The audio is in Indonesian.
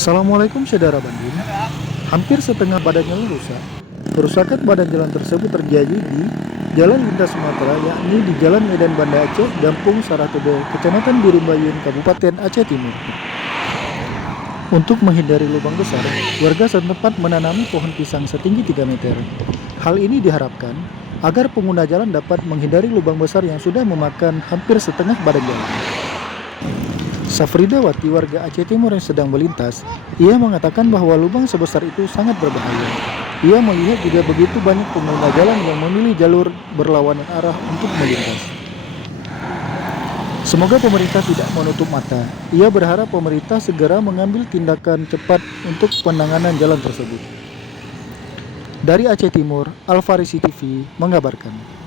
Assalamualaikum saudara Bandung. Hampir setengah badannya rusak. Kerusakan badan jalan tersebut terjadi di Jalan Lintas Sumatera, yakni di Jalan Medan Banda Aceh, Dampung Saratode, Kecamatan Birimbayun, Kabupaten Aceh Timur. Untuk menghindari lubang besar, warga setempat menanami pohon pisang setinggi 3 meter. Hal ini diharapkan agar pengguna jalan dapat menghindari lubang besar yang sudah memakan hampir setengah badan jalan. Safridawati, warga Aceh Timur yang sedang melintas, ia mengatakan bahwa lubang sebesar itu sangat berbahaya. Ia melihat juga begitu banyak pengguna jalan yang memilih jalur berlawanan arah untuk melintas. Semoga pemerintah tidak menutup mata. Ia berharap pemerintah segera mengambil tindakan cepat untuk penanganan jalan tersebut. Dari Aceh Timur, Alfarisi TV mengabarkan.